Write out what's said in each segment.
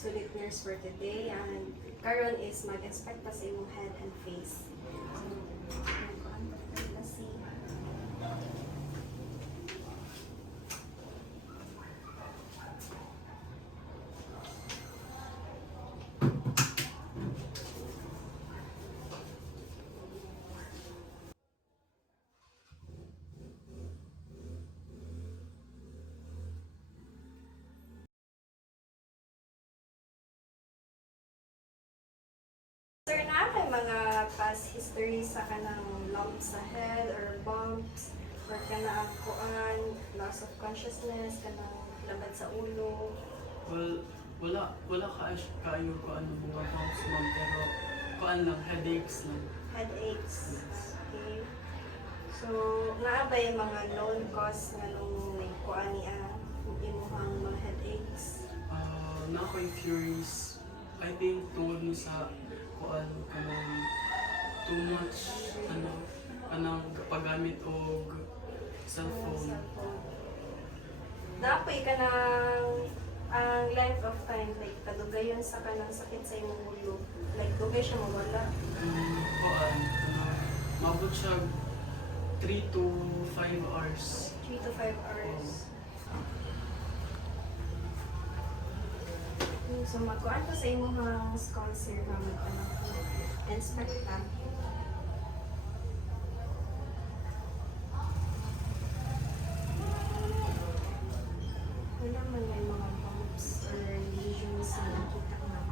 student nurse for today, and karon is mag-inspect pa sa imong head and face. So, let's see. Sir, na kay mga past history sa kanang lumps sa head or bumps or kanang kuan, loss of consciousness, kanang labad sa ulo? Well, wala kayo ko ano mga bumps ma'am, pero kuan lang, headaches lang. Headaches. Okay. So, naa ba yung mga known cause nga nung may kuan niya, imuhang mga headaches? Na ako'y furies. I think tungod mo sa kuan kanang too much kanang paggamit og cellphone. Napoy ka ng ang length of time, like kadugayon sa kanang sakit sa imong ulo. Like, dugay siya mawala. Kuan mabot siya 3 to 5 hours. 3 to 5 hours. So, magkuhan ko sa imong skull serum, inspect ka. Wala man may mga bumps or lesions na nakita na.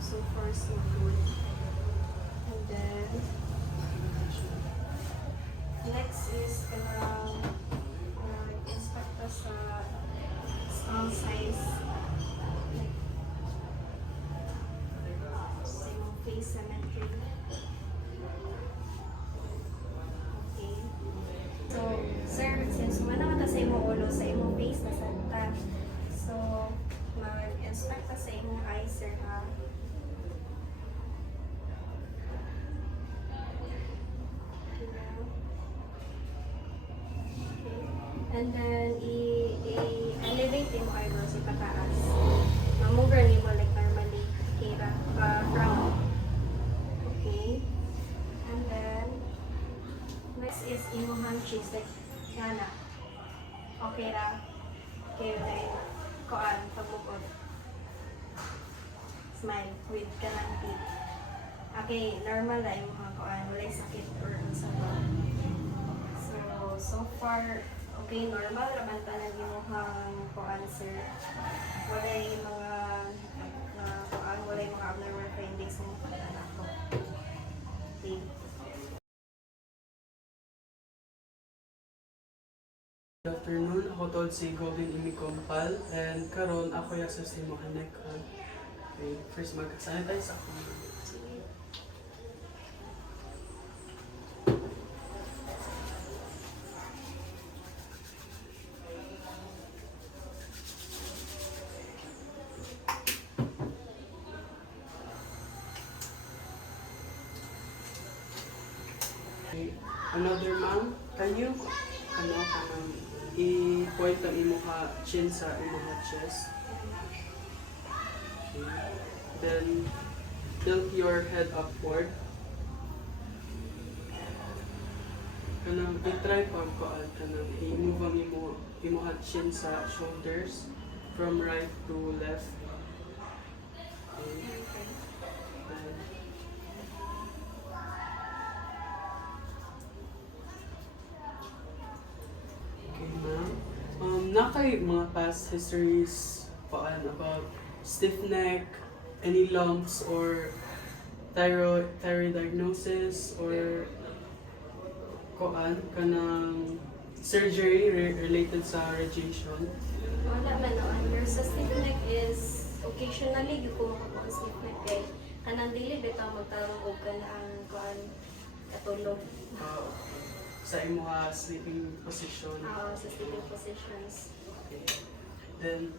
So far so good. And then, next is inspect ka sa skull size. Sa imong face symmetry. Okay. So, sir, since wala ka sa imong ulo, sa imong face na santa. So, mag-inspect ka sa imong eyes, sir, ha? And then, i-elevate yung eyebrows ipataas. Mamugra ni mo like normally, kira, round. Okay. And then, next is imuhang cheeks, like, yana. Okay ra. Okay, like, koan, pagkukod. Smile with kanang teeth. Okay, normal na imuhang koan, walay sakit or sa ba. So far, okay, normal naman tanan imuhang koan, sir. Walay mga koan, walay mga abnormal findings mo pagkanak ko. Okay. Good afternoon, ako tol si Golden Imi Compal, and karon ako yung sa mo connect. Okay, first mag-sanitize ako. Okay. Another ma'am, can you i-point ang imo ka chin sa imo ka chest? Okay. Then tilt your head upward. Kanang i-try pag koan kanang i-move ang imo ka chin sa shoulders from right to left. Okay. Na kay mga past histories paan about stiff neck, any lumps or thyroid diagnosis or koan kanang surgery related sa radiation? Wala man no. Your sa stiff neck is occasionally yung kumakakuha stiff neck kay kanang dili bitaw magtarong og kanang kuan katulog. Sa imo sleeping position. Sa sleeping positions. Okay. Then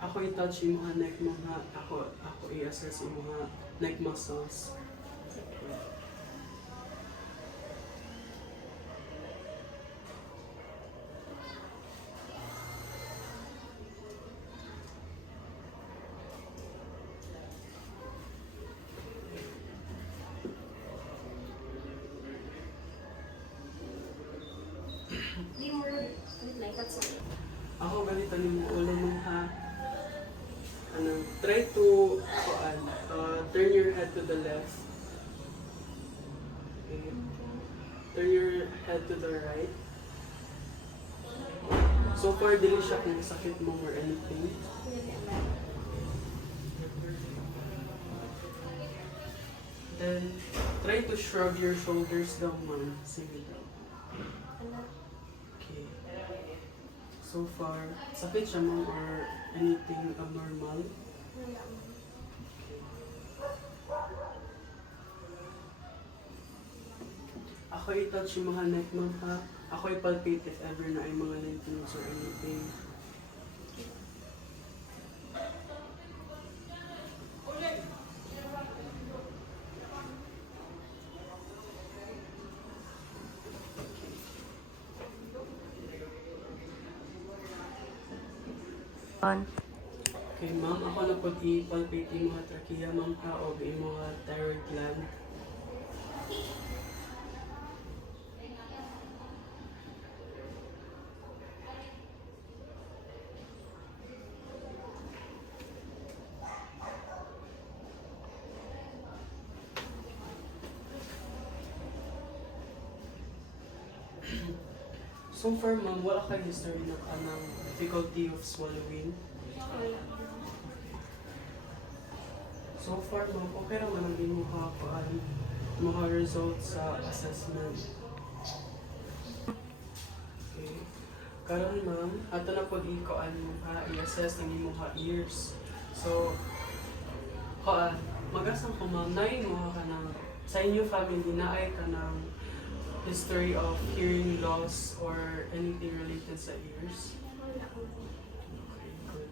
ako i-touch imo neck mo ha. Ako i-assess imo neck muscles. Okay. that's it. Ako ganito ni mo ulo mo ha. Try to turn your head to the left. Okay. Turn your head to the right. So far, dili siya kung sakit mo or anything. Then, try to shrug your shoulders down, ma'am. Sige daw. Okay. So far, sakit siya ma'am or anything abnormal? Ako i-touch yung mga neck ma'am ha. Ako i-palpate if ever na ay mga lymph nodes or anything. Okay ma'am, ako na po i-palpate yung mga trachea ma'am ha o yung mga thyroid gland. So far ma'am, wala kayo history na ng difficulty of swallowing? So far ma'am, okay naman ang inyong mga results sa assessment. Okay. Karon ma'am, ato na po i-assess ang inyong mga ears. So, magasang ko ma'am, nain mo ka ng, sa inyong family na ay ka ng history of hearing loss or anything related sa ears? Okay, good.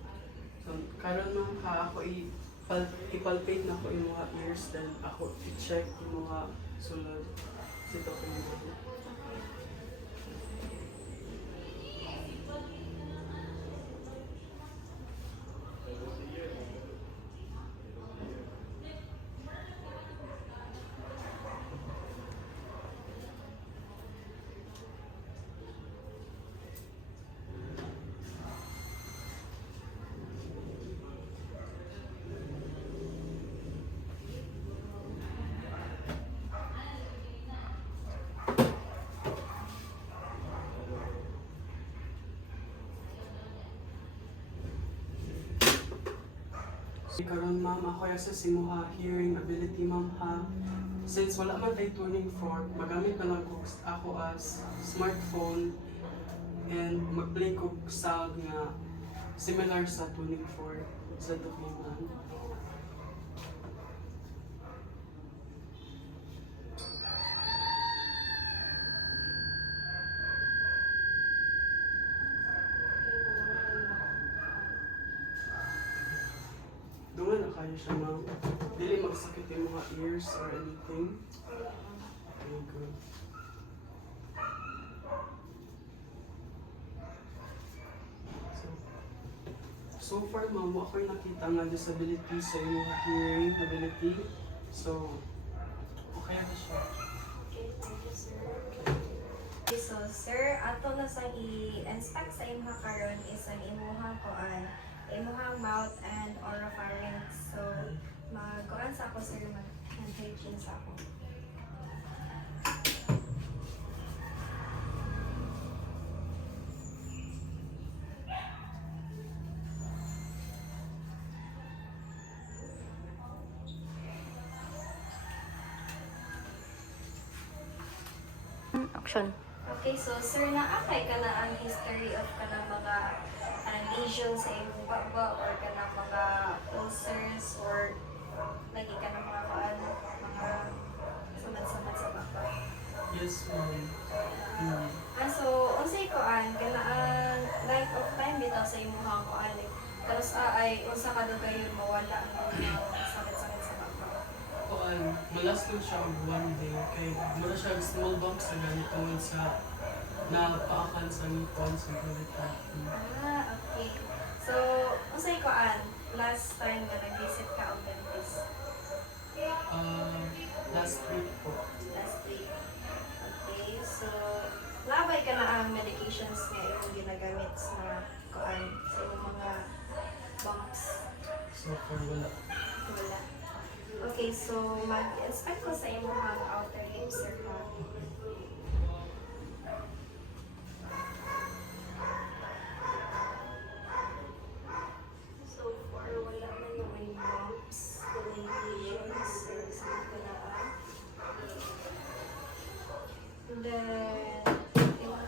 So, karon ma'am ako i-palpate na ko yung mga ears, then ako i-check yung mga sulod. Sito ko yung mga. Karon ma'am, ako i-assess imuha hearing ability ma'am ha. Since wala man tayo tuning fork, magamit na lang ko ako as smartphone and mag-play ko sound nga similar sa tuning fork sa tuningan. Dungan na kayo siya ma'am. Dili magsakit yung mga ears or anything. Okay, good. So far ma'am, ako'y nakita nga disability sa mga hearing ability. So, okay na siya. Okay, thank you, sir. Okay, so sir, ato na sa i-inspect sa imha karon is ang imuhang kuan, imuhang mouth and oropharynx. So, mag-kuan sa ako sir, mag-hand hygiene sa ako. Action. Okay, so sir, naakay ka na ang history of kanang mga lesions sa imong baba or kanang mga ulcers or lagi ka ng mga mga samad-samad sa baba. Yes ma'am. So, unsay kuan kana ang life of time bitaw sa imong kuan tapos ay unsa ka daw kayo mawala ang mga sakit-sakit sa baba. Malas lang siya ang one day kay mura siya small bumps sa ganito sa napaakan sa ngipon sa gulita. Okay. So, unsay kuan last time na nag-visit ka ang dentist? Last week po. Last week. Okay. So, labay ka na ang medications nga imong ginagamit So far, wala. Wala. Okay, so mag-inspect ko sa imo ang outer lips, sir, ha? So far, wala man yung may bumps, wala yung lesions, sir, sa kalaan. And then, yung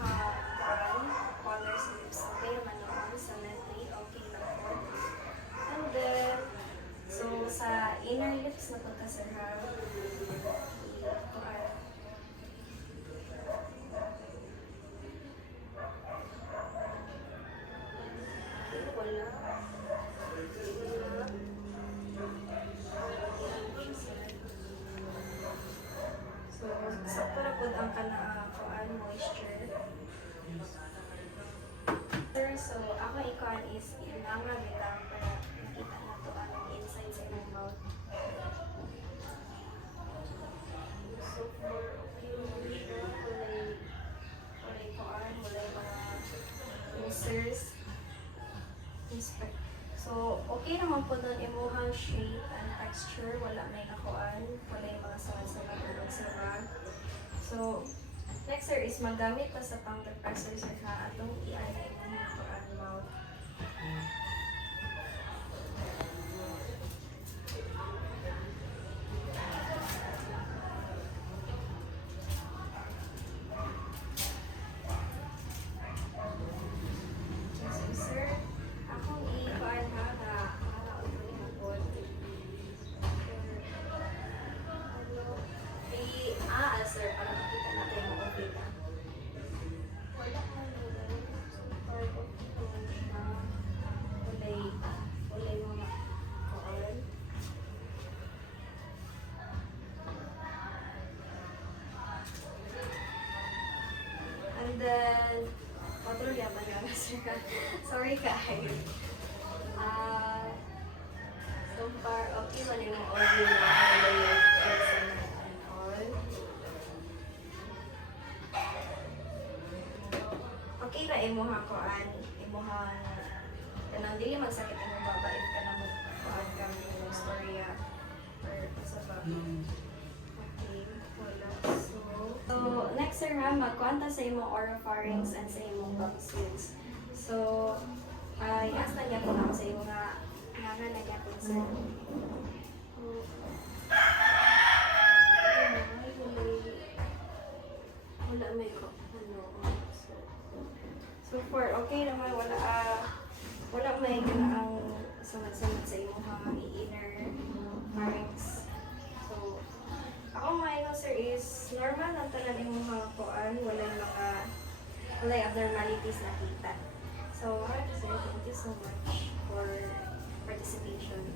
corners lips, okay naman noon. Sa netly, okay na po. And then, so sa inner lips na punta sir ha. Wala. So, sakto na po ang kanaan moisture. Sir, so ako ikuan is inanga bitang para makita na to ang inside sa imong mouth. So for okay naman siya, walay kuan, walay mga users. Inspect. So okay naman po nun imuhang shape and texture, wala may nakuan, walay mga sawan-sawan or observa. So next sir is magamit pa sa pang depressor sir ha, atong i-align mo mga kuan mouth. So sir, akong i-kuan ha na hanaon ko ni hapon. Sir, para makita natin yung okay na. Wala man wala. So far, okay naman siya. Walay mga kuan. And then, patuloy yaman nga sir ka. Sorry guys. So far, okay man yung audio na walay yung person and all. Okay ra imuha kuan, imuha kanang dili magsakit imong baba if kanang kuan ka ng storya or sa ba. Okay, wala. So next sir ha, magkuanta sa imong oropharynx and sa imong tonsils. So, i-ask na gyapon ako sa imo nga na gyapon sir. Wala may ko. So far, okay naman, wala may ganaang sunod-sunod sa imong mga inner pharynx. So, ako mga sir is normal lang tanan imong mga kuan, walay abnormalities nakita. So, sir, thank you so much for participation.